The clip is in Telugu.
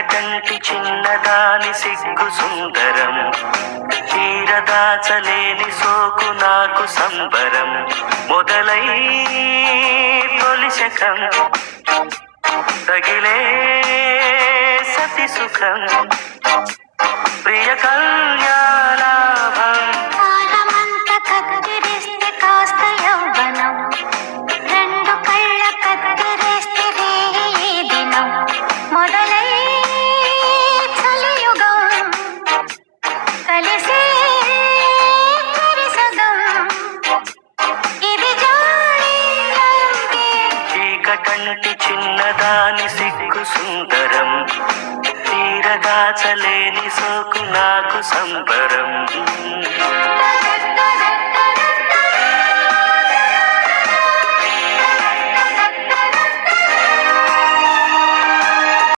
చీకటంటి చిన్నదాని సిగ్గు సుందరం, తీరదాచలేని సోకు నాకు సంబరం. మొదలై తొలిశకం తగిలే సతి సుఖం, ప్రియ కళ్యాణాభం. కాలమంత కత్తిరిస్తే కాస్త యౌవనం, రెండు కళ్ళ కత్తిరిస్తే రేయి దినం. మొదలై చలియుగం కలిసే సరిసగం, ఇది జాలి రంగే. చీకటంటి చిన్నదాని సిగ్గు సుందరం, తీరదాచలేని సోకు నాకు సంబరం.